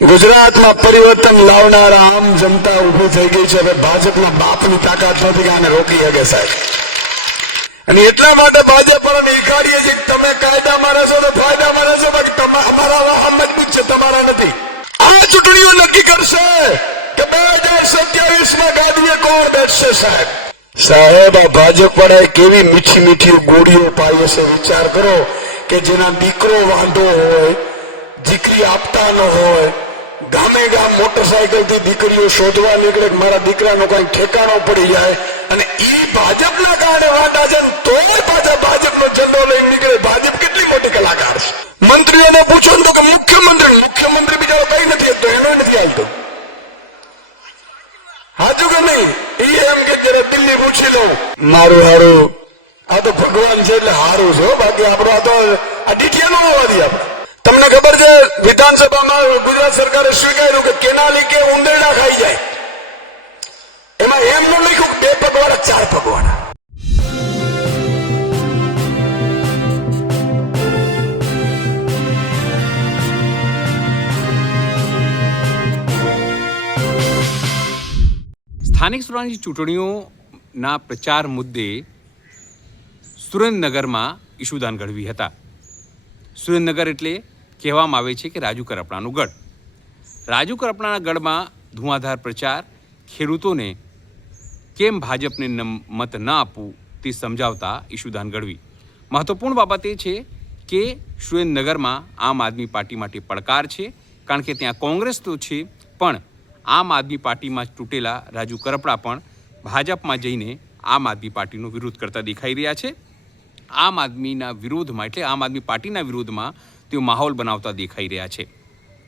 ગુજરાતમાં પરિવર્તન લાવનારા આમ જનતા ઉભી થઈ ગઈ છે. હવે ભાજપના બાપની તાકાત નથી કે આને રોકી શકે સાહેબ. અને એટલા માટે ભાજપ પર ઈકાડીએ છીએ કે તમે કાયદામાં રહેશો તો ફાયદામાં રહેશો, બાકી તમારા વાહ મજબૂત છે, તમારા નથી. આ ચૂંટણીઓ નક્કી કરશે કે 2027માં ગાદીએ કોણ બેઠશે સાહેબ. સાહેબ આ ભાજપ વાળાએ કેવી મીઠી મીઠી ગોળીઓ પાઈ હશે. વિચાર કરો કે જેના દીકરો વાંધો હોય, દીકરી આપતા ન હોય, ગામે ગામ મોટરસાયકલ થી દીકરીઓ શોધવા નીકળે, મારા દીકરાનો કઈ ઠેકાણો પડી જાય, અને ઈ ભાજપના કારણે વાંટા છે, તોય પાછા ભાજપનો ઝંડો લઈને નીકળે. ભાજપ કેટલી મોટી કલાકાર છે. મંત્રીઓને પૂછો તો કે મુખ્યમંત્રી બીજો કઈ નથી તો એનો નથી આવતો. હાજુ કે નહીં? એ એમ કે જરા દિલ્હી પૂછી લો. મારું હારું આ તો ભગવાન છે એટલે હારું છે, બાકી આપણો આ તો આ ડીટીએ નો આવવા દે. આપણે તમને ખબર છે વિધાનસભામાં ગુજરાત સરકારે સ્વીકાર્યું કે કેનાલી કે ઉંદરડા ખાઈ જાય, એમાં એમ નું લખ્યું 2 પગવાળા 4 પગવાળા. સ્થાનિક સ્વરાજની ચૂંટણીઓના પ્રચાર મુદ્દે સુરેન્દ્રનગરમાં ઈશુદાન ગઢવી હતા. સુરેન્દ્રનગર એટલે કહેવામાં આવે છે કે રાજુ કરપડાનું ગઢ. રાજુ કરપડાના ગઢમાં ધુઆધાર પ્રચાર, ખેડૂતોને કેમ ભાજપને મત ન આપવું તે સમજાવતા ઈશુદાન ગઢવી. મહત્વપૂર્ણ બાબત એ છે કે સુરેન્દ્રનગરમાં આમ આદમી પાર્ટી માટે પડકાર છે, કારણ કે ત્યાં કોંગ્રેસ તો છે, પણ આમ આદમી પાર્ટીમાં તૂટેલા રાજુ કરપડા પણ ભાજપમાં જઈને આમ આદમી પાર્ટીનો વિરોધ કરતા દેખાઈ રહ્યા છે. આમ આદમીના વિરોધમાં એટલે આમ આદમી પાર્ટીના વિરોધમાં તેઓ માહોલ બનાવતા દેખાઈ રહ્યા છે.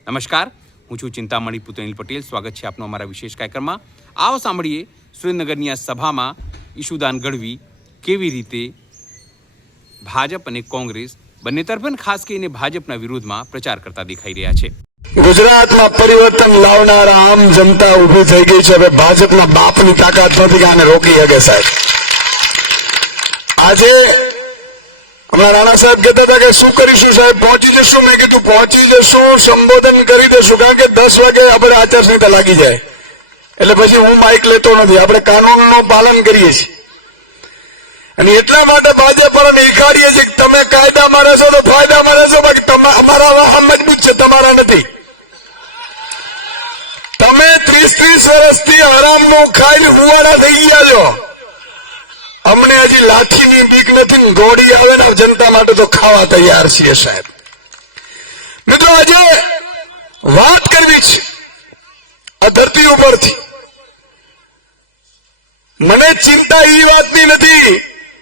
નમસ્કાર, હું છું ચિંતામણી પુત્ર અનિલ પટેલ. સ્વાગત છે આપનો અમારા વિશેષ કાર્યક્રમમાં. આવો સાંભળીએ સુરેન્દ્રનગરની આ સભામાં ઈશુદાન ગઢવી કેવી રીતે ભાજપ અને કોંગ્રેસ બંને તરફ, ખાસ કરીને ભાજપના વિરોધમાં પ્રચાર કરતા દેખાઈ રહ્યા છે. ગુજરાતમાં પરિવર્તન લાવનારા આમ જનતા ઉભી થઈ ગઈ છે. હવે ભાજપના બાપની તાકાત નથી કે આને રોકી શકે સાહેબ. આજે હમણાં રાણા સાહેબ કહેતા હતા કે શું કરીશું સાહેબ, પહોંચી જશું. મેં કીધું પહોંચી જશું, સંબોધન કરી દઈશું, કારણ કે 10 વાગે આપણે આચારસંહિતા લાગી જાય એટલે પછી હું માઇક લેતો નથી. આપણે કાનૂનનું પાલન કરીએ છીએ, અને એટલા માટે ભાજપ પર ઈકાડીએ છીએ કે તમે કાયદામાં રહેશો તો ફાયદામાં રહેશો, બાકી તમારા વાહ મજબૂત છે, તમારા નથી. તમે 30 વર્ષથી આરામનું ખાઈને હુવાડા થઈ ગયા છો. અમને હજી લાઠીની બીક નથી, દોડી આવે ને જનતા માટે તો ખાવા તૈયાર છીએ સાહેબ. મિત્રો આજે વાત કરવી છે આ ધરતી ઉપરથી. મને ચિંતા એ વાતની નથી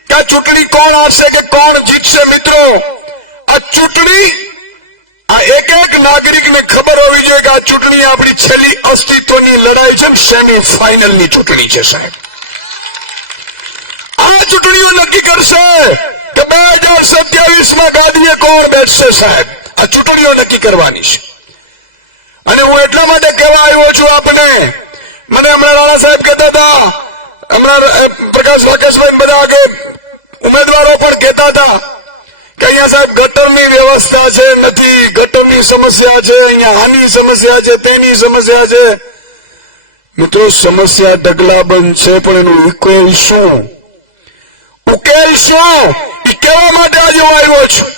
કે આ ચૂંટણી કોણ આવશે કે કોણ જીતશે. મિત્રો આ ચૂંટણી આ એક નાગરિકને ખબર હોવી જોઈએ કે આ ચૂંટણી આપણી છેલ્લી અસ્તિત્વની લડાઈ છે, સેમી ફાઇનલની ચૂંટણી છે સાહેબ. આ ચૂંટણીઓ નક્કી કરશે કે 2027માં ગાદીએ કોણ બેઠશે સાહેબ. આ ચૂંટણીઓ નક્કી કરવાની છે. અને હું એટલા માટે કહેવા આવ્યો છું આપને. મને હમણાં રાણા સાહેબ કહેતા હતા, હમણાં પ્રકાશ વાકેશભાઈ બધા આગે ઉમેદવારો પણ કહેતા હતા કે અહીંયા સાહેબ ગટરની વ્યવસ્થા છે, નથી, ગટરની સમસ્યા છે, અહીંયા આની સમસ્યા છે, તેની સમસ્યા છે. મિત્રો સમસ્યા ઢગલાબંધ છે, પણ એનું ઉકેલ શું? ઉકેલ શું એ કહેવા માટે આજે હું આવ્યો છું.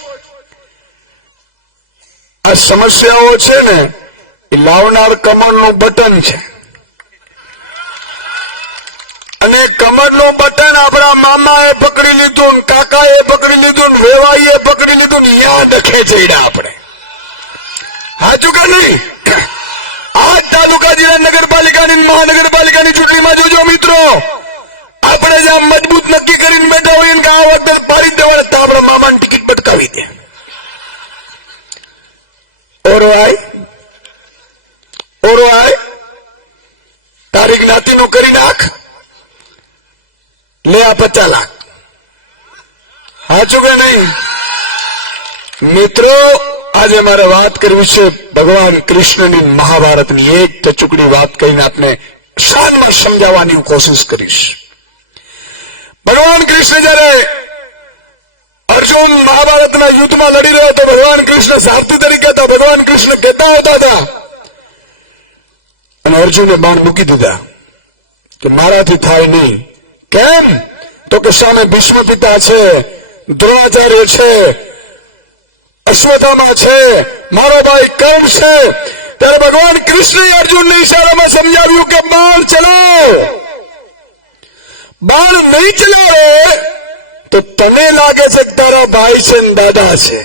આ સમસ્યાઓ છે ને એ લાવનાર કમળનું બટન છે, અને કમળનું બટન આપણા મામાએ પકડી લીધું, કાકાએ પકડી લીધું, વેવાઈએ પકડી લીધું, યાદ ખેંચડ્યા આપણે. હાચું કે નહીં? આ તાલુકા જિલ્લા નગરપાલિકાની મહાનગરપાલિકાની ચૂંટણીમાં જોજો મિત્રો, આપણે જ્યાં મજબૂત નક્કી કરીને બેઠા હોઈએ કે આ વખતે પાડી દેવાય તો આપણા મામાની ટિકિટ પટકાવી દે. ઓરો આય તારી જ્ઞાતિનું કરી નાખ, લે આ 50 લાખ. હાચું કે નહીં? મિત્રો આજે મારે વાત કરવી છે ભગવાન કૃષ્ણની મહાભારતની એક ટચુકડી વાત કહીને આપને શાનમાં સમજાવવાની કોશિશ કરીશ. ભગવાન કૃષ્ણ જયારે અર્જુન મહાભારતના યુદ્ધમાં લડી રહ્યો હતો, ભગવાન કૃષ્ણ સારથી તરીકે હતા. ભગવાન કૃષ્ણ કહેતા હોતા હતા અર્જુને બાણ મૂકી દીધા કે મારાથી થાય નહીં. કેમ? તો કે સામે ભીષ્મ પિતા છે, દ્રોણાચાર્ય છે, અશ્વત્થામા છે, મારો ભાઈ કર્ણ છે. ત્યારે ભગવાન કૃષ્ણે અર્જુનને ઈશારામાં સમજાવ્યું કે બાણ ચલાવો. બાણ નહીં ચલાવે તો તને લાગે છે કે તારા ભાઈ છે ને દાદા છે,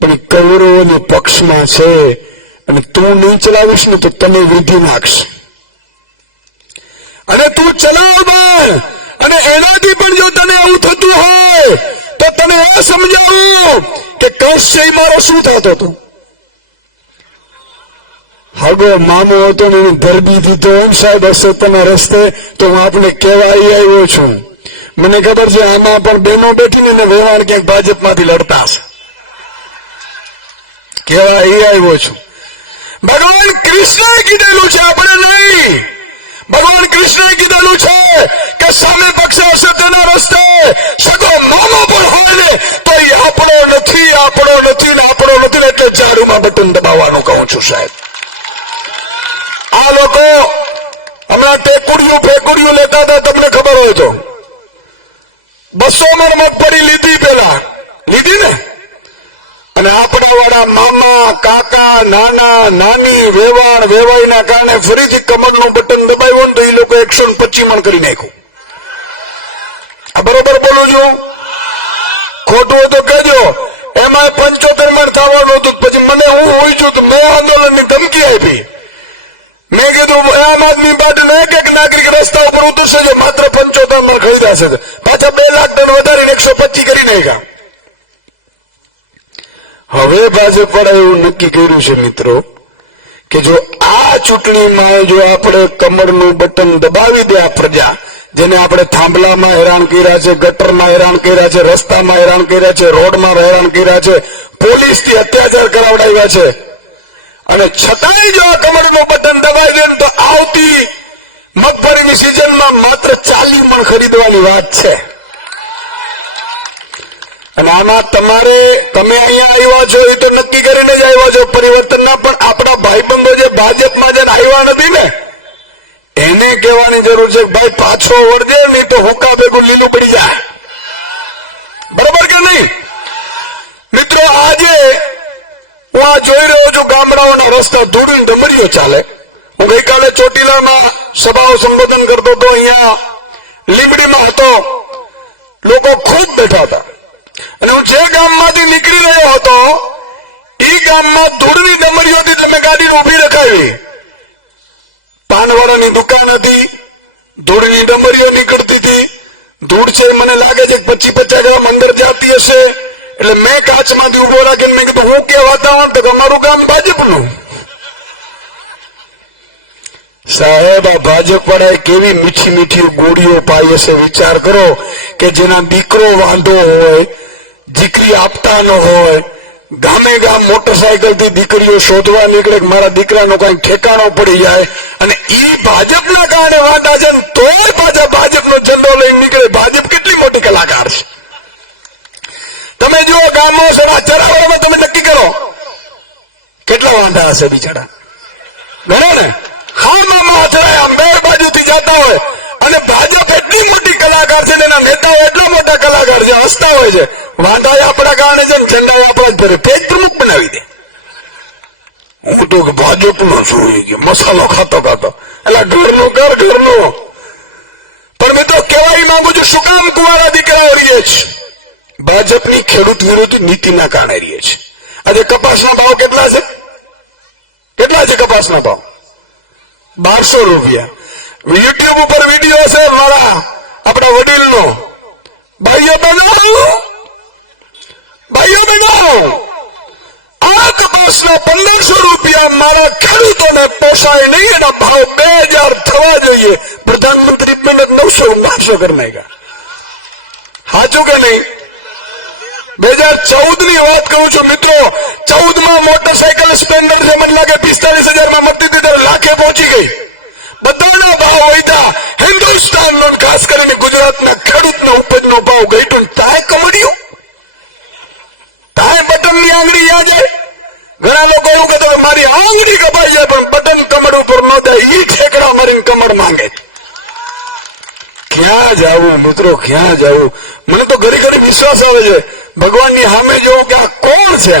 પણ કૌરવોના પક્ષમાં છે અને તું નહીં ચલાવીશ ને તો તને વિધિ નાખશે. અને તું ચલાવ બાણ, અને એનાથી પણ જો તને આવું થતું હોય તો તને એ સમજાવું કે કંસ છે મારો શું થતો હતો. હગો મામો હતો ને એને ધરબી દીધો એમ સાહેબ હશે તમે રસ્તે તો હું આપણે કહેવા આવ્યો છું. મને ખબર છે આમાં પણ બહેનો બેઠી ને વેવાણ ક્યાંક ભાજપમાંથી લડતા હશે. કહેવા આવ્યો છું. ભગવાન કૃષ્ણએ કીધેલું છે, આપણે નહીં. ભગવાન કૃષ્ણએ કીધેલું છે કે સામે પક્ષ હશે તેના રસ્તે સગો મામો પણ હોય ને તો એ આપણો નથી, આપણો નથી ને આપણો નથી ને એટલે ચારુમાં બટન દબાવવાનું કહું છું સાહેબ. આ લોકો હમણાં ફેકુડિયું લેતા હતા, તમને ખબર હોય તો 200 મણ મગફળી લીધી, પેલા લીધી ને, અને આપણા વાળા મામા, કાકા, નાના, નાની, વેવાણ, વેવાઈના કારણે ફરીથી કમરનું બટન દબાવ્યું ને તો એ લોકો 125 મણ કરી નાખ્યું. આ બરોબર બોલું છું? ખોટું હોય તો કહેજો. એમાં 75 મણ થવાનું હતું. પછી મને હું હોય છું તો મેં આંદોલનની ધમકી આપી. મેં કીધું આમ આદમી પાર્ટીનો એક નાગરિક રસ્તા ઉપર ઉતરશે જો માત્ર 75 મણ ખરીદા છે, પાછા 2 લાખ ટન વધારીને 125 કરી નાખ્યા. હવે ભાજપ વાળા એવું નક્કી કર્યું છે મિત્રો કે જો આ ચૂંટણીમાં જો આપણે કમરનું બટન દબાવી દે, આ પ્રજા જેને આપણે થાંભલામાં હેરાન કર્યા છે, ગટરમાં હેરાન કર્યા છે, રસ્તામાં હેરાન કર્યા છે, રોડમાં હેરાન કર્યા છે, પોલીસથી અત્યાચાર કરાવડાવ્યા છે, અને છતાંય જો આ કમરનું બટન દબાઈ દે તો આવતી મગફળીની સિઝનમાં માત્ર 40 મણ ખરીદવાની વાત છે. અને આમાં તમે અહીંયા આવ્યા છો એ તો નક્કી કરીને જ આવ્યા છો પરિવર્તનના, પણ આપણા ભાઈબંધો જે ભાજપમાં જઈને આવ્યા નથી ને એને કહેવાની જરૂર છે ભાઈ પાછો વળજે, નહીં તો હુક્કા ભેગું લીલું પડી જાય. બરોબર કે નહીં મિત્રો? આજે હું આ જોઈ રહ્યો છું ગામડાઓના રસ્તા ધૂળીને ડમરીઓ ચાલે. હું ગઈકાલે ચોટીલામાં સભાઓ સંબોધન કરતો હતો, અહીંયા લીમડીમાં હતો, લોકો ખૂબ બેઠા હતા. અને હું જે ગામમાંથી નીકળી રહ્યો હતો એ ગામમાં ધૂળની ડમરીઓથી તમે ગાડી ઉભી રખાવી. પાનવાળાની દુકાન હતી, ધૂળની ડમરીઓ નીકળતી હતી. ધૂળ છે મને લાગે છે 25-50 ગ્રામ અંદર જતી હશે. એટલે મેં કાચમાંથી ઉભો રાખીને મેં કીધું હું કે વાતાવરણ તો અમારું ગામ ભાજપનું. સાહેબ આ ભાજપ વાળાએ કેવી મીઠી મીઠી ગોળીઓ પાઈ હશે. વિચાર કરો કે જેના દીકરો વાંધો હોય, દીકરી આપતા ન હોય, ગામે ગામ મોટરસાયકલ થી દીકરીઓ શોધવા નીકળે કે મારા દીકરાનો કઈ ઠેકાણો પડી જાય, અને ઈ ભાજપના કારણે વાંધા છે, તોય પાછા ભાજપનો ઝંડો લઈને નીકળે. ભાજપ કેટલી મોટી કલાકાર છે. તમે જુઓ ગામમાં ચરાવરમાં તમે નક્કી કરો કેટલા વાંધા હશે બિચારા. ગણો ને, હા મામા અથડાયા મેર બાજુથી જતા હોય, અને ભાજપ એટલી મોટી કલાકાર છે, એના નેતાઓ એટલા મોટા કલાકાર છે, હસતા હોય છે. વાંધા આપણા કારણે છે, ઝંડા આપણે જ ભરે, પેજ પ્રમુખ બનાવી દે. હું તો ભાજપનો છું મસાલો ખાતો એટલે ઘરનું ઘરનું. પણ મિત્રો કહેવાય માંગુ છું શું કામ કુંવારા દીકરાઓ રહીએ છે? ભાજપની ખેડૂત વિરોધી નીતિના કારણે રહીએ છે. આજે કપાસના ભાવ કેટલા છે? કેટલા છે કપાસના ભાવ? 1200 રૂપિયા. યુટ્યુબ ઉપર વિડીયો છે મારા આપણા વડીલનો. ભાઈઓ બહેનો આ કપાસના 1500 રૂપિયા મારા ખેડૂતોને પોસાય નહીં, એના ભાવ 2000 થવા જોઈએ. પ્રધાનમંત્રી 900 કરી નાખ્યા. સાચું કે નહીં? 2014 ની વાત કહું છું મિત્રો. 14માં મોટરસાયકલ સ્પ્લેન્ડર જે મને લાગે 45,000 માં મળતી હતી ત્યારે લાખે પહોંચી ગઈ. બધાના ભાવ વધ્યા. હિન્દુસ્તાનનો ખાસ કરીને ગુજરાતના ખેડૂતનો ઉપજનો ભાવ ઘટ્યો. તાય કમડ્યું, તાય બટનની આંગળી યાદ છે. ઘણા લોકો એવું કહેતા મારી આંગળી કપાઈ જાય પણ બટન ઉપર ન થાય ઈ ઠેકડા મારીને કમળ માંગે. ક્યાં જાવું મિત્રો, ક્યાં જાવું? મને તો ઘડી ઘડી વિશ્વાસ આવે છે ભગવાનની સામે જોવું કે આ કોણ છે.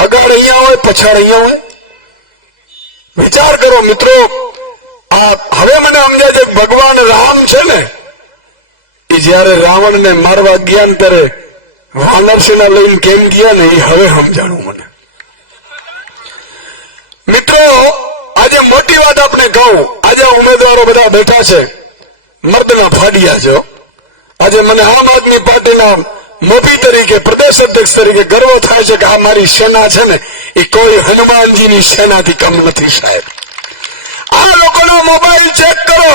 અગાડ અહીંયા હોય, પછાડ અહીંયા હોય. વિચાર કરો મિત્રો, આ હવે મને સમજાય છે ભગવાન રામ છે ને એ જયારે રાવણને મારવા ગયા ને ત્યારે વાનરસેના લઈને કેમ ગયા ને એ હવે સમજાણું મને. મિત્રો આજે મોટી વાત આપણે કહું, આજે ઉમેદવારો બધા બેઠા છે, મર્દના ફાડિયા છે. આજે મને આમ આદમી પાર્ટીના મોભી તરીકે, પ્રદેશ અધ્યક્ષ તરીકે ગર્વ થાય છે કે આ મારી સેના છે ને એ કોઈ હનુમાનજીની સેનાથી કમ નથી સાહેબ. આ લોકોનો મોબાઈલ ચેક કરો.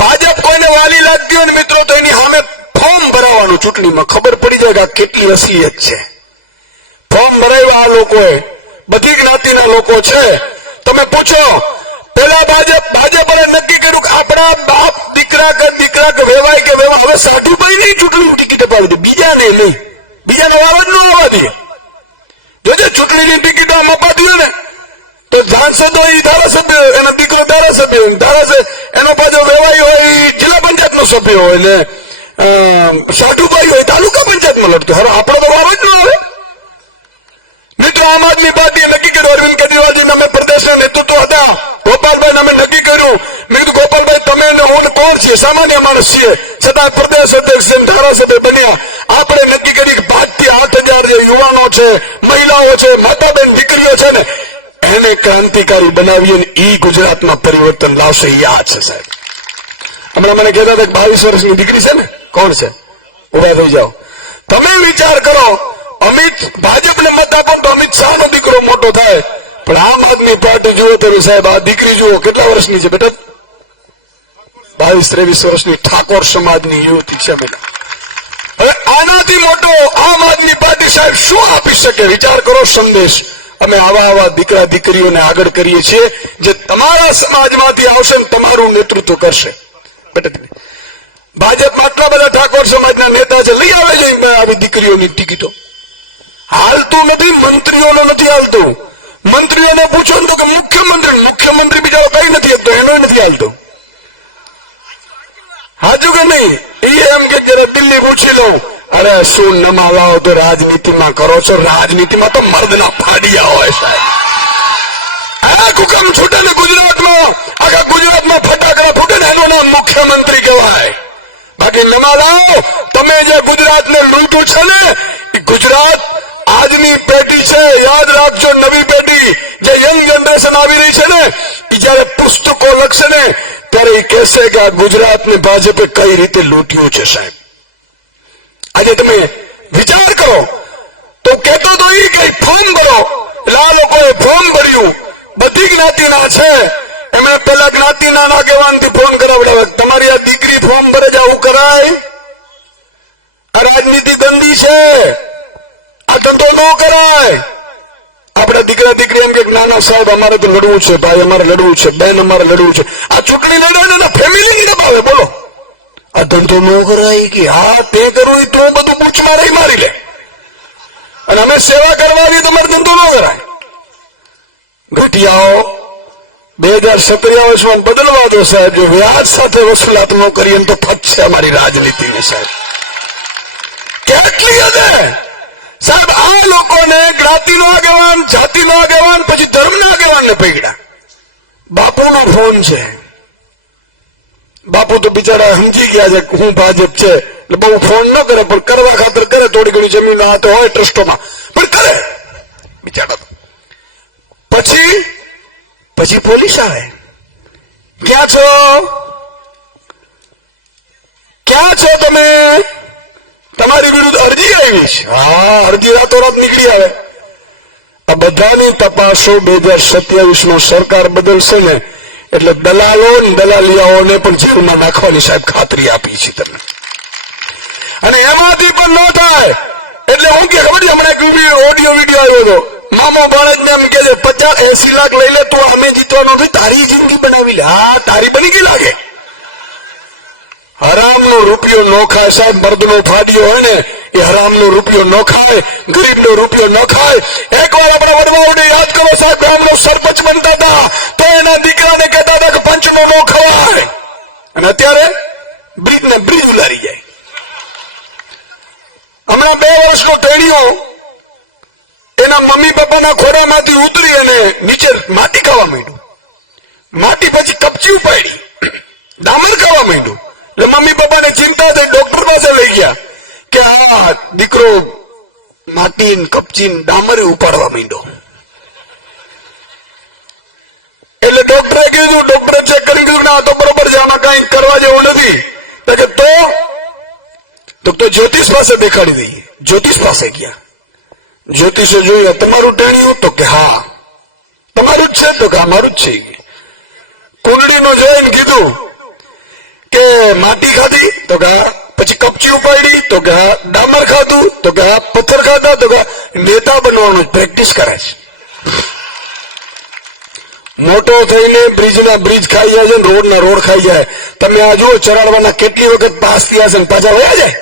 ભાજપ કોઈને વાલી લાગતી હોય ને મિત્રો તો એની સામે ફોર્મ ભરાવાનું ચૂંટણીમાં ખબર પડી જાય કે આ કેટલી અસલિયત છે. ફોર્મ ભરાવ્યા આ લોકોએ, બધી જ્ઞાતિના લોકો છે. તમે પૂછો પેલા ભાજપે નક્કી કર્યું કે આપણા બાપ દીકરા કે વેવાય કે વેવા, હવે સાધુભાઈ નહીં ચૂંટણીની ટિકિટ અપાવી દે, બીજાને નહીં, બીજાને વાવ જ ન આવવા દે. જોજે ચૂંટણીની ટિકિટ આમ અપાતી હોય ને તો સાંસદ હોય ધારાસભ્ય, એનો દીકરો ધારાસભ્ય, એનો પાછો વેવાઈ હોય જિલ્લા પંચાયત નો સભ્ય હોય ને સાધુભાઈ હોય તાલુકા પંચાયતમાં લડતો. હવે આપણો તો વાવ જ ન આવે. મિત્રો આમ આદમી પાર્ટીએ નક્કી કર્યું, અરવિંદ કેજરીવાલજી અમે પ્રદેશના નેતૃત્વ હતા, ગોપાલભાઈ અમે નક્કી કર્યું. મેં કીધું ગોપાલભાઈ તમે હું કોણ છીએ, સામાન્ય માણસ છીએ, છતાં પ્રદેશ અધ્યક્ષ ધારાસભ્ય બન્યા. આપણે નક્કી કરી કે 5 થી 8,000 જે યુવાનો છે, મહિલાઓ છે, માતા બેન દીકરીઓ છે ને એને ક્રાંતિકારી બનાવીએ ને ઈ ગુજરાતમાં પરિવર્તન લાવશે. યાદ છે સાહેબ. હમણાં મને કહેતા હતા 22 વર્ષની દીકરી છે ને, કોણ છે? ઉભા થઈ જાઓ. તમે વિચાર કરો, ભાજપને મત આપો તો અમિત શાહ નો દીકરો મોટો થાય, પણ આમ આદમી પાર્ટી જુઓ તો સાહેબ આ દીકરી જુઓ કેટલા વર્ષની છે બેટા, 22-23 વર્ષની ઠાકોર સમાજની યુવતી છે બેટા. હવે આનાથી મોટો આમ આદમી પાર્ટી સાહેબ શું આપી શકે? વિચાર કરો સંદેશ. અમે આવા દીકરા દીકરીઓને આગળ કરીએ છીએ જે તમારા સમાજમાંથી આવશે ને તમારું નેતૃત્વ કરશે. બેટા ભાજપમાં આટલા બધા ઠાકોર સમાજના નેતા છે, લઈ આવે છે આવી દીકરીઓની ટિકિટો. હાલતું નથી, મંત્રીઓને નથી હાલતું. મંત્રીઓને પૂછો ને તો કે મુખ્યમંત્રી બિચારો કઈ નથી આપતો, એનો નથી હાલતું. હાજુ કે નહીં? એ એમ કે દિલ્હી પૂછી લઉં, અરે શું નમા લાવો તો રાજનીતિમાં કરો છો? રાજનીતિમાં તો મર્દના ફાડિયા હોય સાહેબ. આ હુકમ છૂટે ને ગુજરાતમાં, આખા ગુજરાતમાં ફટાકડા ફૂટે ને એનું નામ મુખ્યમંત્રી કહેવાય. બાકી નમા લાવો, તમે જે ગુજરાતને લૂંટ્યું છે ને એ ગુજરાત આજની પેઢી છે, યાદ રાખજો. નવી પેઢી જે યંગ જનરેશન આવી રહી છે ને એ જયારે પુસ્તકો લખશે ને ત્યારે એ કહેશે કે આ ગુજરાતને ભાજપે કઈ રીતે લૂંટ્યું છે સાહેબ. આજે તમે વિચાર કરો તો કેતો તો એ કઈ ફોર્મ ભરો, એટલે આ લોકોએ ફોર્મ ભર્યું, બધી જ્ઞાતિના છે, એમણે પેલા જ્ઞાતિના આગેવાનથી ફોન કરાવડાવે તમારી આ દીકરી ફોર્મ ભરે જ આવું કરાય? આ રાજનીતિ ગંદી છે, આ ધંધો ન કરાય. આપડે દીકરા દીકરી એમ કે નાના સાહેબ અમારે તો લડવું છે, ભાઈ અમારે લડવું છે, બેન અમારે લડવું છે. આ ચૂંટણી લડે ને ફેમિલી ને ભાવે, બોલો આ ધંધો ન કરાય કે હા તે કરવું તો બધું પૂછમાં રહી મારી લે, અને અમે સેવા કરવાની તમારે ધંધો ન કરાય. ઘટિયાઓ 2027 બદલવા દો સાહેબ. જો વ્યાજ સાથે વસૂલાત ન કરીએ તો ફટશે અમારી રાજનીતિની સાહેબ. કેટલી હદે સાહેબ આ લોકોને જ્ઞાતિનો આગેવાન, જાતિનો આગેવાન, પછી ધર્મના આગેવાનને પકડ્યા. બાપુનો ફોન છે, બાપુ તો બિચારા સમજી ગયા છે હું ભાજપ છે એટલે બહુ ફોન ન કરે, પણ કરવા ખાતર કરે. થોડી ઘણી જમીન હાથ હોય ટ્રસ્ટોમાં પણ કરે બિચારા. પછી પોલીસ આવે, ક્યાં છો તમે? તમારી વિરુદ્ધ અરજી આવી છે. હા, અરજી રાતોરાત નીકળી આવે. આ બધાની તપાસો 2027 સરકાર બદલશે ને એટલે દલાલો દલાલિયાઓને પણ જેલમાં નાખવાની સાહેબ ખાતરી આપી છે તમને. અને એમાંથી પણ ન થાય એટલે હું કે ખબર હમણાં એક ઓડિયો વિડીયો આવ્યો હતો, મામો બાળકને એમ કે 50-80 લાખ લઈ લે તો અમે જીતવાનો નથી, તારી જિંદગી બનાવી લે. હા, તારી બની ગઈ લાગે. હરામનો રૂપિયો ન ખાય સાહેબ. મર્દનો ફાડ્યો હોય ને એ હરામનો રૂપિયો ન ખાય, ગરીબનો રૂપિયો ન ખાય. એકવાર આપણા વડવાઓને યાદ કરો સાહેબ, ગામનો સરપંચ બનતા હતા તો ગાડીમાંથી ઉતરી અને નીચે માટી ખાવા માંડ્યું. માટી પછી કપચી ઉપાડી, ડામર ખાવા માંડ્યું. એટલે મમ્મી પપ્પાને ચિંતા થઈ, ડોક્ટર પાસે લઈ ગયા કે આ દીકરો માટી કપચી ડામર ઉપાડવા માંડ્યો. એટલે ડોક્ટરે ચેક કરી દીધું, ના તો બરોબર છે, આમાં કઈ કરવા જેવું નથી. તો જ્યોતિષ પાસે દેખાડી દઈએ. જ્યોતિષ પાસે ગયા. જ્યોતિષે જોયું, તમારું ટેણ્યું? તો કે હા. તમારું જ છે? તો કે અમારું જ છે. કુંડળીનો જોઈને કીધું કે માટી ખાધી? તો કે પછી કપચી ઉપાડી? તો કે ડામર ખાધું? તો કે પથ્થર ખાધા? તો કે નેતા બનવાનું પ્રેક્ટિસ કરે છે. મોટો થઈને બ્રિજ ખાઈ જાય છે, રોડ ના રોડ ખાઈ જાય. તમે આ જો ચરાડવાના કેટલી વખત પાસ થયા છે, પાછા વયા જાય.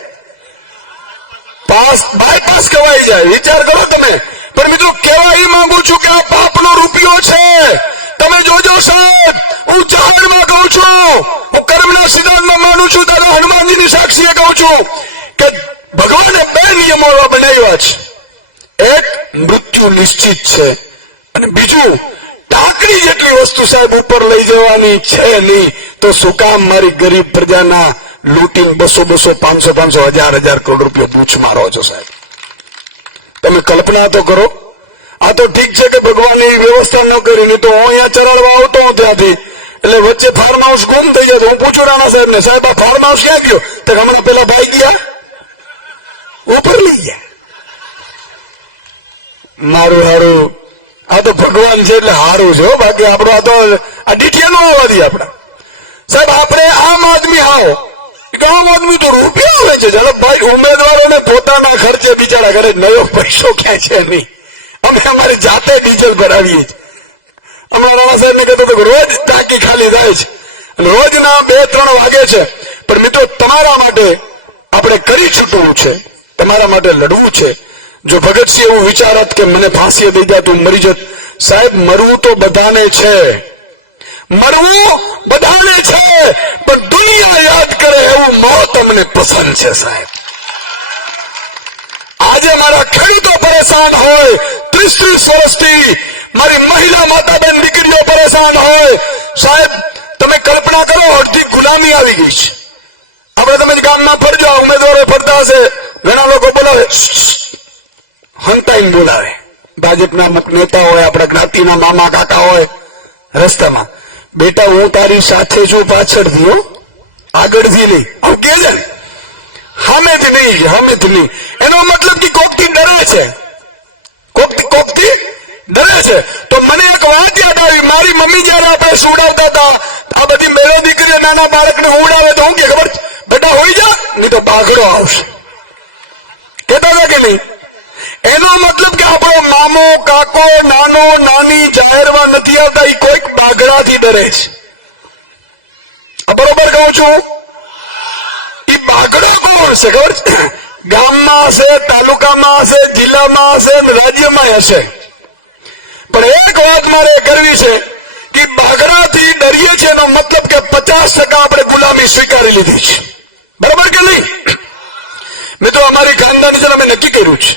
બાયપાસ કવાઈ જાય. વિચાર કરો તમે. પણ મિત્રો કેવા એ માંગુ છું કે આ પાપનો રૂપિયો છે. તમે જોજો સાહેબ, હું જાહેરમાં કહું છું, હું કર્મના સિદ્ધાંતમાં માનું છું, દાદા હનુમાનજીની સાક્ષીએ કહું છું કે ભગવાને 2 નિયમો બનાવ્યા છે. એક, મૃત્યુ નિશ્ચિત છે, અને બીજું, ઢાંકણી જેટલી વસ્તુ સાહેબ ઉપર લઈ જવાની છે નહીં. તો શું કામ મારી ગરીબ પ્રજાના લૂંટીને 200, 500, 1000 કરોડ રૂપિયા પૂછ મારો છો સાહેબ? તમે કલ્પના તો કરો. આ તો ઠીક છે કે ભગવાનની વ્યવસ્થા ન કરી, નહીં તો હું અહીંયા ચરાડવા આવતો હું ત્યાંથી. એટલે વચ્ચે ફાર્મ હાઉસ ગુમ થઈ જાય. હું પૂછું રાણા સાહેબ ને, સાહેબ આ ફાર્મ હાઉસ ક્યાં ગયો? તો હમણાં પેલા ભાઈ ગયા ઉપર લઈ ગયા. મારું હારું, આ તો ભગવાન છે એટલે હારું છે. બાકી આપણો આ તો આ ડીટીયા નો આવવા દે આપડા સાહેબ. આપણે આમ આદમી આવો, આમ આદમી તો રૂપિયા આવે છે ઝડપભાઈ. ઉમેદવારોને પોતાના ખર્ચે બિચારા ઘરે નવો પૈસો ક્યાં છે નહીં. અમે અમારી જાતે ડીઝલ ભરાવીએ છીએ. અમારા સાહેબ ને કીધું કે રોજ ટાંકી ખાલી થાય છે, રોજના 2-3 વાગે છે. પણ મિત્રો તમારા માટે આપણે કરી છૂટવું છે, તમારા માટે લડવું છે. જો ભગતસિંહ એવું વિચારત કે મને ફાંસી દઈ જાય તું મરી જત, સાહેબ મરવું તો બધાને છે, મરવું બધાને છે, પણ દુનિયા યાદ કરે એવું મોત અમને પસંદ છે સાહેબ. આજે મારા ખેડૂતો પરેશાન હોય, 30 વર્ષથી મારી મહિલા માતા બેન દીકરીઓ પરેશાન હોય સાહેબ. તમે કલ્પના કરો, અડધી ગુલામી આવી ગઈ છે. આપણે તમે ગામમાં ફરજો, ઉમેદવારો ફરતા હશે, ઘણા લોકો બોલાવે, હંતાઈને બોલાવે. ભાજપના નેતા હોય, આપણા જ્ઞાતિના મામા કાકા હોય, રસ્તામાં, બેટા હું તારી સાથે છું, પાછળથી હો, આગળથી નહીં. આમ કે છે, સામેથી નહીં. એનો મતલબ કે કોકથી ડરે છે, કોકથી ડરે છે. તો મને એક વાત યાદ આવી. મારી મમ્મી જયારે આપણે સુડાવતા હતા, આ બધી મેળો દીકરી નાના બાળકને ઉડાવે તો હું કે ખબર, બેટા હોઈ જા, નહીં તો પાઘડો આવશે. કેતા હતા કે નહીં? એનો મતલબ કે આપણો મામો કાકો નાનો નાની જાહેરમાં નથી આવતા, એ કોઈક પાઘડાથી ડરે છે. બરોબર કહું છું? એ પાઘડા કોણ હશે ખબર છે? ગામમાં હશે, તાલુકામાં હશે, જિલ્લામાં હશે, રાજ્યમાં હશે. પણ એક વાત મારે કરવી છે કે બાગડાથી ડરીએ છીએ એનો મતલબ કે 50% આપણે ગુલામી સ્વીકારી લીધી છે. બરાબર કે નહીં? મિત્રો અમારી ખાનદાની અમે નક્કી કર્યું છે,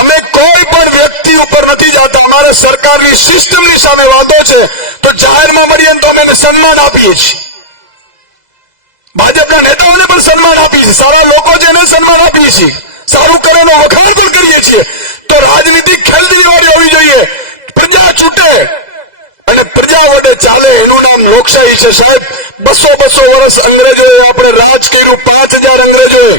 અમે કોઈ પણ વ્યક્તિ ઉપર નથી જતા. અમારે સરકારની સિસ્ટમની સામે વાતો છે તો જાહેરમાં મળીએ તો અમે એને સન્માન આપીએ છીએ. ભાજપના નેતાઓને પણ સન્માન આપીએ છીએ, સારા લોકો છે એને સન્માન આપીએ છીએ, સારું કરેનો વખાણ પણ કરીએ છીએ. તો રાજનીતિક ખેલદિલીવાળી હોવી જોઈએ. પ્રજા છૂટે અને પ્રજા વડે ચાલે, એનું નામ લોકશાહી છે સાહેબ. 200 વર્ષ અંગ્રેજોએ આપણે રાજ કર્યું, 5000 અંગ્રેજોએ.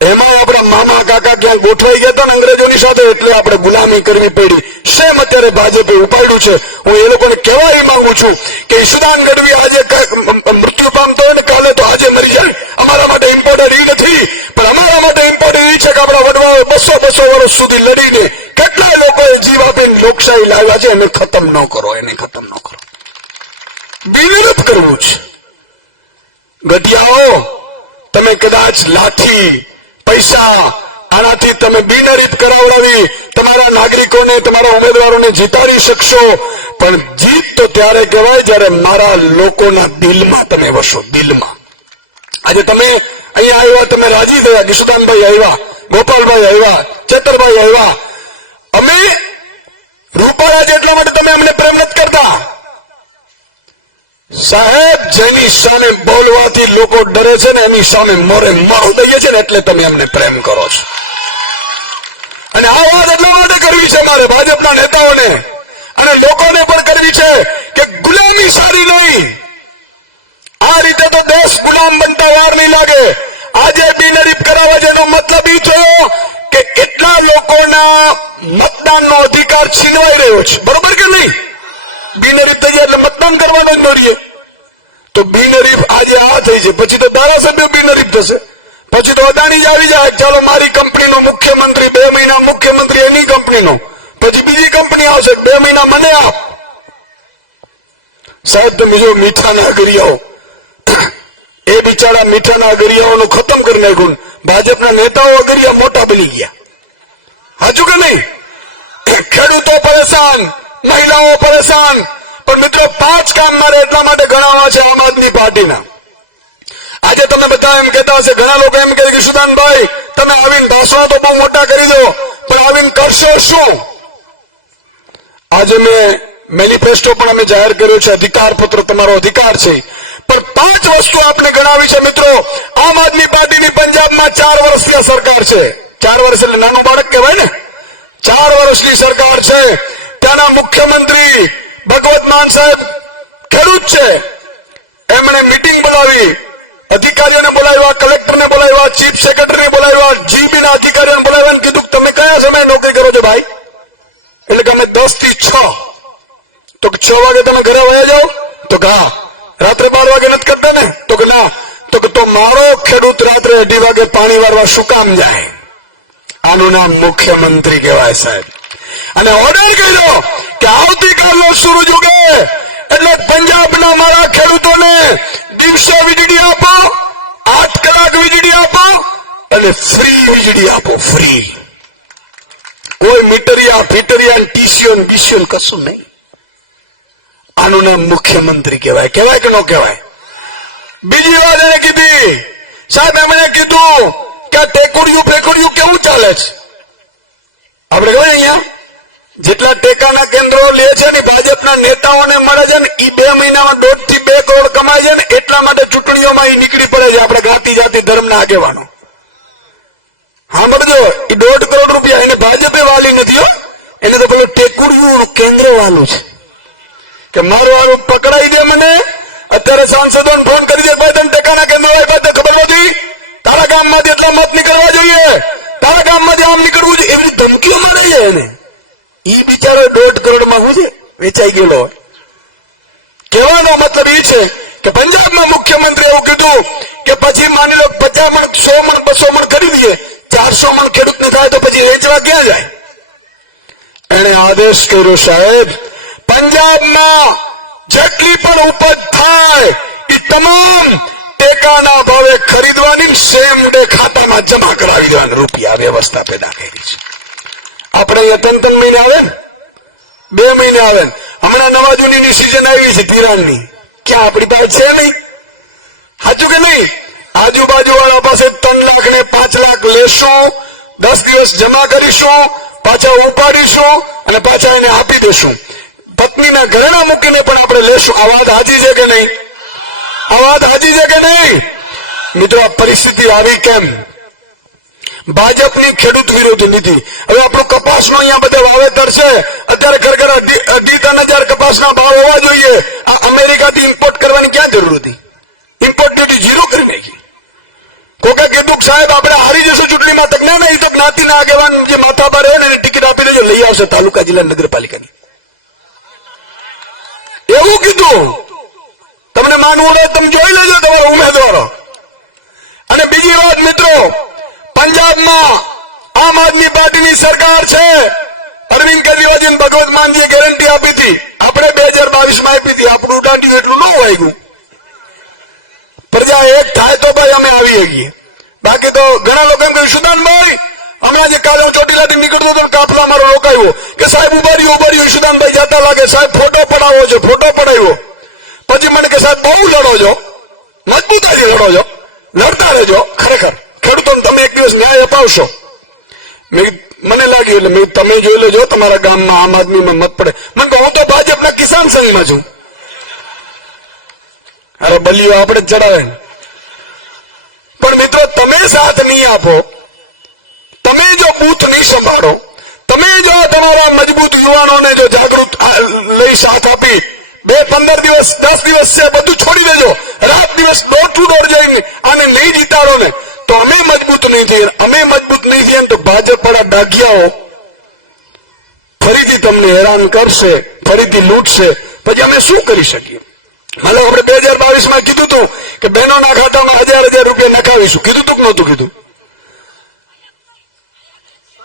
એમાં આપણા મામા કાકા ક્યાં ગોઠવાઈ ગયા હતા અંગ્રેજોની સાથે, એટલે આપણે ગુલામી કરવી પડી. શેમ અત્યારે ભાજપે ઉપાડ્યું છે. હું એ લોકોને કહેવા એ માંગુ છું કે ઈશુદાન ગઢવી આજે મૃત્યુ પામતો હોય ને કાલે તો આજે મરી જાય. અમારા માટે ઇમ્પોર્ટન્ટ એ નથી, પણ અમારા માટે ઇમ્પોર્ટન્ટ એ છે કે આપણા વડવાઓ 200 વર્ષ સુધી લડીને કેટલા લોકોએ જીવ આપીને લોકશાહી લાવ્યા છે. એને ખતમ ન કરો, બિનરત કરવું છે. ગઢિયાઓ, તમે કદાચ લાઠી પૈસા આનાથી તમે બિનરીત કરાવડાવી તમારા નાગરિકોને, તમારા ઉમેદવારોને જીતાડી શકશો, પણ જીત તો ત્યારે કહેવાય જ્યારે મારા લોકોના દિલમાં તમે વસો, દિલમાં. આજે તમે અહીંયા આવ્યા, તમે રાજી થયા, કિશુદાનભાઈ આવ્યા, ગોપાલભાઈ આવ્યા, ચેતરભાઈ આવ્યા. અમે સાહેબ જેની સામે બોલવાથી લોકો ડરે છે ને એની સામે મોરે મોઢું દઈએ છે ને એટલે તમે એમને પ્રેમ કરો છો. અને આ વાત એટલા માટે કરવી છે મારે ભાજપના નેતાઓને અને લોકોને પણ કરવી છે કે ગુલામી સારી નહીં. આ રીતે તો દેશ ગુલામ બનતા વાર નહીં લાગે. આજે બિનહરીફ કરાવવા જેનો મતલબ એ થયો કે કેટલા લોકોના મતદાનનો અધિકાર છીનવાઈ રહ્યો છે. બરોબર કે નહીં? બિનહરીફ થઈ જાય એટલે મતદાન કરવાનો જ દોડીએ. તો બિનહરીફ આજે આ થઈ છે, પછી તો ધારાસભ્ય બિનહરીફ થશે, પછી તો અદાણી જ આવી જાય, ચાલો મારી કંપનીનો મુખ્યમંત્રી 2 મહિના મુખ્યમંત્રી એની કંપનીનો, પછી બીજી કંપની આવશે 2 મહિના મને આપ. સાહેબ તમે જો મીઠાના અગરિયાઓ, એ બિચારા મીઠાના અગરિયાઓનું ખતમ કરી નાખ્યું. ભાજપના નેતાઓ અગરિયા મોટા બની ગયા. હાચું કે નહીં? ખેડૂતો પરેશાન, મહિલાઓ પરેશાન. પણ મિત્રો 5 કામ મારે એટલા માટે ગણાવવા છે આમ આદમી પાર્ટીના. આજે તમે બધા એમ કહેતા હશે, ઘણા લોકો એમ કહે કે સુદાનભાઈ તમે આવીને ભાષણો તો બહુ મોટા કરી દો, પણ આવીને કરશો શું? આજે મેં મેનિફેસ્ટો પણ અમે જાહેર કર્યો છે, અધિકાર પત્ર તમારો અધિકાર છે, પણ 5 વસ્તુ આપણે ગણાવી છે મિત્રો. આમ આદમી પાર્ટીની પંજાબમાં 4 વર્ષની સરકાર છે. 4 વર્ષ એટલે નાનું બાળક કહેવાય ને. 4 વર્ષની સરકાર છે. ત્યાંના મુખ્યમંત્રી ભગવત માન સાહેબ ખેડૂત છે. એમણે મીટિંગ બોલાવી, અધિકારીઓને બોલાવ્યા, કલેક્ટરને બોલાવ્યા, ચીફ સેક્રેટરીને બોલાવ્યા, જીબીના અધિકારીઓને બોલાવ્યા, કીધું તમે કયા સમયે નોકરી કરો છો ભાઈ? એટલે કે અમે 10 થી 6. તો 6 વાગે તમે ઘરે વયા જાઓ? તો હા. રાત્રે 12 વાગે નથી કરતા ને? તો કે ના. તો મારો ખેડૂત રાત્રે 2:30 વાગે પાણી વારવા શું કામ જાય? આનું નામ મુખ્યમંત્રી કહેવાય સાહેબ. અને ઓર્ડર કર્યો કે આવતીકાલનો સૂરજ ઉગે એટલે પંજાબના મારા ખેડૂતોને દિવસે વીજળી આપો, 8 કલાક વીજળી આપો અને ફ્રી વીજળી આપો. ફ્રી. કોઈ મીટરિયા ફીટરિયા ટીસીઓન બીસીઓન કશું નહીં. આનું નામ મુખ્યમંત્રી કહેવાય. કહેવાય કે ન કહેવાય? બીજી વાત એને કીધી સાહેબ, એમણે કીધું કે ટેકુડિયું ફેકુડિયું કેવું ચાલે છે? આપણે કહેવાય અહીંયા જેટલા ટેકાના કેન્દ્રો લે છે ને ભાજપના નેતાઓને મળે છે ને, એ 2 મહિનામાં 1.5 થી 2 કરોડ કમાય છે ને, એટલા માટે ચૂંટણીઓમાં એ નીકળી પડે છે આપણે જ્ઞાતિ જાતિ ધર્મના આગેવાનો. સાંભળજો, એ 1.5 કરોડ રૂપિયા એને ભાજપે વાલી નથી હો, એને તો પેલું ટેકુડિયું કેન્દ્ર વાલું છે કે મારો આરોપ પકડાઈ દે મને. અત્યારે સાંસદોને ફોન કરી દે, ભાઈ તને ટેકાના કેન્દ્ર આપ્યા તો ખબર નથી? તારા ગામમાંથી એટલા મત નીકળવા જોઈએ, તારા ગામમાંથી આમ નીકળવું જોઈએ, એવી ધમકીઓ મારે છે એને. ઈ બિચારો 1.5 કરોડમાં હું છે વેચાઈ ગયેલો. કહેવાનો મતલબ એ છે કે પંજાબમાં મુખ્યમંત્રી એવું કીધું કે પછી માની લો 50 મણ 100 મણ 200 મણ કરી દઈએ, 400 મણ ખેડૂતને થાય તો પછી વેચવા ક્યાં જાય? એને આદેશ કર્યો સાહેબ, પંજાબમાં જેટલી પણ ઉપજ થાય એ તમામ ટેકાના ભાવે ખરીદવાની સેમ ડે ખાતામાં જમા કરાવી દેવાની રૂપિયા વ્યવસ્થા પેદા કરી છે. આપણે અહીંયા 3 મહિને આવે, 2 મહિને આવે. હમણાં નવા જૂનીની સિઝન આવી છે ધિરાણની, ક્યાં આપણી પાસે છે નહીં? સાચું કે નહીં? આજુબાજુ વાળા પાસે 3 લાખ ને 5 લાખ લેશું, 10 દિવસ જમા કરીશું, પાછા ઉપાડીશું અને પાછા એને આપી દેશું. પત્નીના ઘરેણા મૂકીને પણ આપણે લેશું. આ વાત હાજી છે કે નહીં? આ વાત હાજી છે કે નહીં? મિત્રો આ પરિસ્થિતિ આવી કેમ? ભાજપની ખેડૂત વિરોધી નીતિ. હવે આપણું કપાસનો અહીંયા બધા વાવેતર છે, અત્યારે ખરેખર 2,000 કપાસના ભાવ હોવા જોઈએ. આ અમેરિકાથી ઇમ્પોર્ટ કરવાની ક્યાં જરૂર હતી? ઇમ્પોર્ટ ડ્યુટી 0 કરી નાખી. કોકે કીધું સાહેબ આપણે હારી જશું ચૂંટણીમાં, તક ના એ તો જ્ઞાતિના આગેવાન જે માથા પર એને ટિકિટ આપી દેજો, લઈ આવશે તાલુકા જિલ્લા નગરપાલિકાની. એવું કીધું. તમને માનવું હોય તમે જોઈ લેજો તમારા ઉમેદવારો. અને બીજી વાત મિત્રો, પંજાબમાં આમ આદમી પાર્ટીની સરકાર છે. અરવિંદ કેજરીવાલજી ભગવત માનજીએ ગેરંટી આપી હતી, આપણે 2022માં આપી હતી. આપણું દાંડિયું એટલું ન વાગ્યું. પ્રજા એક થાય તો ભાઈ અમે આવી ગઈએ. બાકી તો ઘણા લોકો એમ કહ્યું સુદાનભાઈ હમણાં જે કાલે હું ચોટીલાથી નીકળતો હતો કાફલા મારો રોકાયો કે સાહેબ ઉભા રહ્યું સુદાનભાઈ જતા લાગે, સાહેબ ફોટો પડાવો છો. ફોટો પડાવ્યો પછી મને કે સાહેબ બહુ લડો છો, મજબૂતાથી લડો છો, લડતા રહેજો. ખરેખર ખેડૂતોને તમે એક દિવસ ન્યાય અપાવશો. મને લાગ્યું એટલે તમે જોઈ લેજો તમારા ગામમાં આમ આદમીમાં મત પડે. મને કહું હું તો ભાજપના કિસાન સંઘમાં છું. અરે બલીઓ આપણે જ ચડાવે. પણ મિત્રો તમે સાથ નહીં આપો, તમે જો બૂથ નહીં સંભાળો, તમે જો તમારા મજબૂત યુવાનોને જો જાગૃત લઈ સાથ આપી 2-15 દિવસ 10 દિવસ છે બધું છોડી દેજો, રાત દિવસ ડોર ટુ ડોર જઈને આને નહીં જીતાડો ને તો અમે મજબૂત નહીં થઈએ. અમે મજબૂત નહીં થઈએ તો ભાજપ વાળા ડાઘિયાઓ ફરીથી તમને હેરાન કરશે, ફરીથી લૂંટશે. પછી અમે શું કરી શકીએ? હાલો આપણે 2022 કીધું હતું કે બહેનોના ખાતામાં 1000 રૂપિયા નખાવીશું. કીધું તું કે નહોતું કીધું?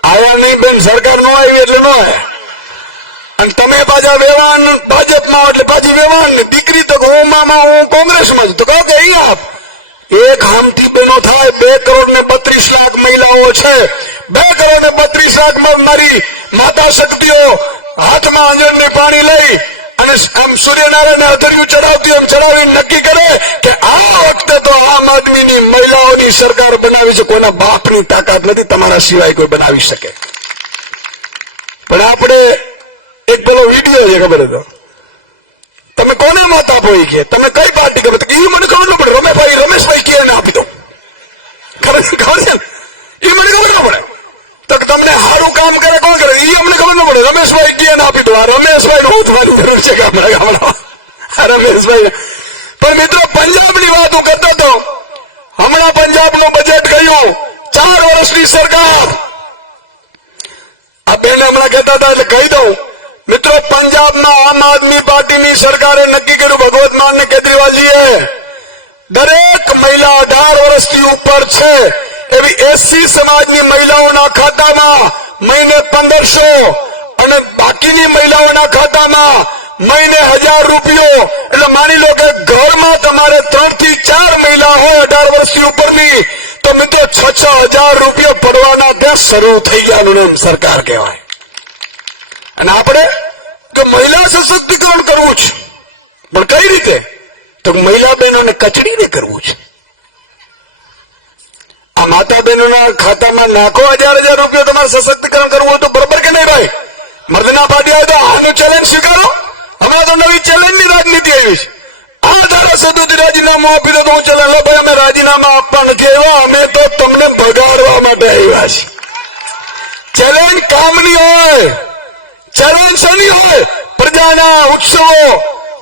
આયા નહીં બેન, સરકાર નો આવી એટલે નો આવે. અને તમે પાછા વેવાણ ભાજપમાં એટલે પાછી વેવાણ ને દીકરી તો હું મામા હું કોંગ્રેસમાં છું તો કહો કે અહીં આપ એક હામથી બેનો થાય. 2 કરોડ ને 32 લાખ મહિલાઓ છે. 2 કરોડ ને 32 લાખ માં મારી માતા શક્તિઓ હાથમાં અંજળને પાણી લઈ અને આમ સૂર્યનારાયણ અધર્યું ચડાવતી એમ ચડાવી નક્કી કરે કે આ વખતે તો આમ આદમીની મહિલાઓની સરકાર બનાવી છે. કોઈના બાપની તાકાત નથી, તમારા સિવાય કોઈ બનાવી શકે. પણ આપણે એક પેલો વિડીયો છે ખબર હતો, તમે કોને મત આપો એ કે તમે કઈ પાર્ટી ખબર એ મને ખબર ન પડે. રમેશભાઈ કે આપી દો, ખબર છે એ મને ખબર ન પડે. તો તમને સારું કામ કરે કોણ કરે એ અમને ખબર ન પડે. રમેશભાઈ કે આપી દો. આ રમેશભાઈ બહુ તમારી તરફ છે રમેશભાઈ. પણ મિત્રો પંજાબની વાત હું કરતો હતો. હમણાં પંજાબનું બજેટ કહ્યું 4 વર્ષની સરકાર. આ બેન હમણાં કહેતા હતા એટલે કહી દઉં મિત્રો, પંજાબમાં આમ આદમી પાર્ટીની સરકારે નક્કી કર્યું, ભગવત માન ને કેજરીવાલજીએ, દરેક મહિલા 18 વર્ષથી ઉપર છે એવી એસસી સમાજની મહિલાઓના ખાતામાં મહિને 1500 અને બાકીની મહિલાઓના ખાતામાં મહિને 1000 રૂપિયો. એટલે માની લો કે ઘરમાં તમારે 3 થી 4 મહિલા હોય 18 વર્ષથી ઉપરની તો મિત્રો 6-6 હજાર રૂપિયા પડવાના ત્યાં શરૂ થઈ ગયા. સરકાર કહેવાય. અને આપણે કે મહિલા સશક્તિકરણ કરવું છે, પણ કઈ રીતે? તો મહિલા બહેનોને કચડીને કરવું છે. આ માતા બહેનોના ખાતામાં નાખો 1000 રૂપિયા તમારે સશક્તિકરણ કરવું હોય તો બરોબર કે નહીં ભાઈ? મર્દના પાર્ટી આવે તો આનું ચેલેન્જ સ્વીકારો. હમણાં તો નવી ચેલેન્જની રાજનીતિ આવી છે. આ ધારાસભ્યોથી રાજીનામું આપી દો તો હું ચલે લો ભાઈ અમે રાજીનામા આપવા નથી આવ્યા, અમે તો તમને ભગાડવા માટે આવ્યા છીએ. ચેલેન્જ કામની હોય, ચેલેન્જ શની હોય? પ્રજાના ઉત્સવો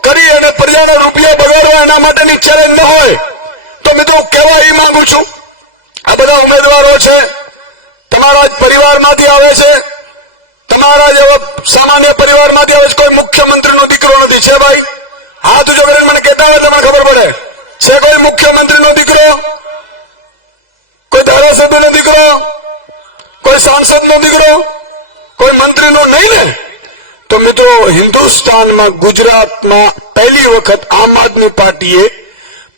કરી અને પ્રજાના રૂપિયા બગાડવા એના માટેની ચેલેન્જ ન હોય. તો મિત્રો કહેવા એ માંગુ છું, આ બધા ઉમેદવારો છે તમારા જ પરિવારમાંથી આવે છે, તમારા જેવા સામાન્ય પરિવારમાંથી આવે છે. કોઈ મુખ્યમંત્રીનો દીકરો નથી. છે ભાઈ? હાથ જો કરીને મને કહેતા હોય તમને ખબર પડે. છે કોઈ મુખ્યમંત્રીનો દીકરો, કોઈ ધારાસભ્યનો દીકરો, કોઈ સાંસદનો દીકરો, કોઈ મંત્રીનો નહીં ને? તો મિત્રો હિન્દુસ્તાનમાં ગુજરાતમાં પહેલી વખત આમ આદમી પાર્ટીએ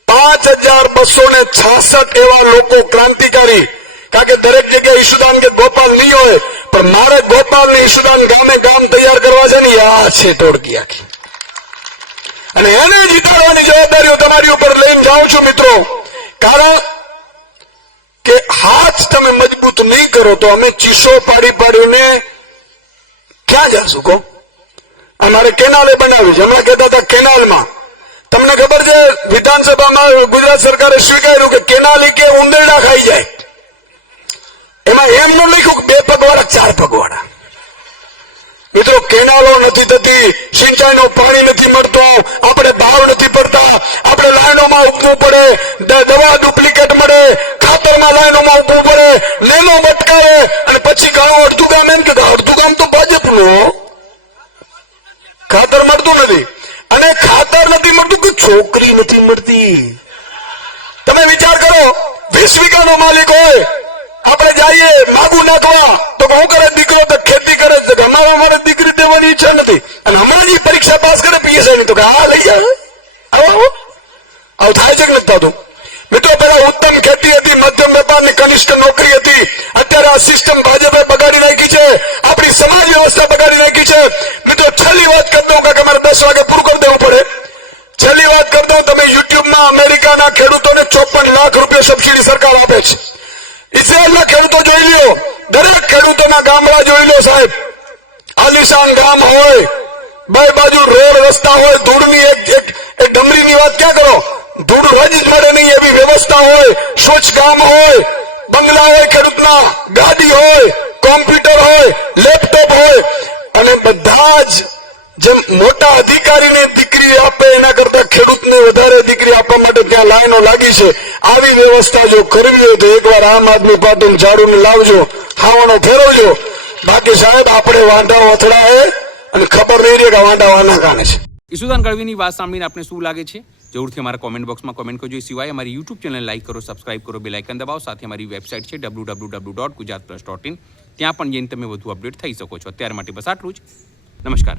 5266 એવા લોકો ક્રાંતિકારી, કારણ કે દરેક જગ્યાએ ઈશુદાન કે ગોપાલ નહીં હોય, પણ મારે ગોપાલ ને ઈશુદાન ગામે ગામ તૈયાર કરવા છે ને આ છે ટોળકી આખી. અને એને જીતાડવાની જવાબદારીઓ તમારી ઉપર લઈને જાઉં છું મિત્રો. કારણ કે હાથ તમે મજબૂત નહીં કરો તો અમે ચીસો પાડી પાડીને ક્યાં જશું કહો? અમારે કેનાલે બનાવી છે. અમે કહેતા હતા કેનાલમાં તમને ખબર છે વિધાનસભામાં ગુજરાત સરકારે સ્વીકાર્યું કે કેનાલી કે ઉંદરડા ખાઈ જાય. એમાં એમ ન લખ્યું 2 પગવાળા 4 પગવાળા. મિત્રો કેનાલો નથી થતી, સિંચાઈનું પાણી નથી મળતું, આપણે ભાવ નથી પડતા, આપણે લાઈનોમાં ઉભવું પડે, દવા ડુપ્લિકેટ મળે, ખાતરમાં લાઈનોમાં ઉભવું પડે, નેનો બટકાવે અને પછી ઘણું અડધું ગામ એમ કે અડધું ગામ તો ભાજપનું ખાતર મળતું નથી. અને ખાતર નથી મળતું કે છોકરી નથી મળતી. તમે વિચાર કરો 20 વીઘાનો માલિક હોય, આપણે જઈએ માગું નાખવા તો શું કરે? દીકરો તો ખેતી કરે છે. અમારા મારે દીકરી દેવાની ઈચ્છા નથી અને હમણાં જ પરીક્ષા પાસ કરે પીએસઆઈ ની તો કે આ લઈ આવે આવું થાય છે કે નથી થતું? મિત્રો પેલા ઉત્તમ ખેતી હતી, મધ્યમ વેપારની કનિષ્ઠ નોકરી હતી. અત્યારે આ સિસ્ટમ ભાજપે બગાડી નાખી છે, આપણી સમાજ વ્યવસ્થા બગાડી નાખી છે. મિત્રો છેલ્લી વાત કરતા હું કે મારે 10 વાગે પૂરું કરી દેવું પડે. છેલ્લી વાત કરતા હું, તમે યુટ્યુબમાં અમેરિકાના ખેડૂતોને 54 લાખ રૂપિયા સબસિડી સરકાર આપે છે. ઇઝરાયલના ખેડૂતો જોઈ લ્યો, દરેક ખેડૂતોના ગામડા જોઈ લો સાહેબ. આલિશાન ગામ હોય, બે બાજુ રોડ રસ્તા હોય, ધૂળની એક ડમરીની વાત ક્યાં કરો? ધૂળ રોજ માટેની એવી વ્યવસ્થા હોય, સ્વચ્છ ગામ હોય, બંગલા હોય ખેડૂતના, ગાડી હોય, કોમ્પ્યુટર હોય, લેપટોપ હોય, અને બધા જ જેમ મોટા અધિકારીને દીકરી આપે એના કરતા ખેડૂતને વધારે દીકરી આપવા માટે ત્યાં લાઈનો લાગી છે. આવી વ્યવસ્થા જો કરવી હોય તો એકવાર આમ આદમી પાર્ટી ઝાડુને લાવજો, ખાવાનો ફેરવજો. બાકી સાહેબ આપણે વાંઢા અથડાય અને ખબર નહીં રહે કે વાંઢા વાના કાને છે. ઈસુદાન ગઢવીની વાત સાંભળીને આપને શું લાગે છે? જરૂરથી અમારા કોમેન્ટ બોક્સમાં કોમેન્ટ કરજો. એ સિવાય અમારી યુટ્યુબ ચેનલ લાઈક કરો, સબસ્ક્રાઇબ કરો, બેલ આઇકન દબાવો. સાથે અમારી વેબસાઇટ છે www.gujaratplus.in. ત્યાં પણ જઈને તમે વધુ અપડેટ થઈ શકો છો. અત્યાર માટે બસ આટલું જ. નમસ્કાર.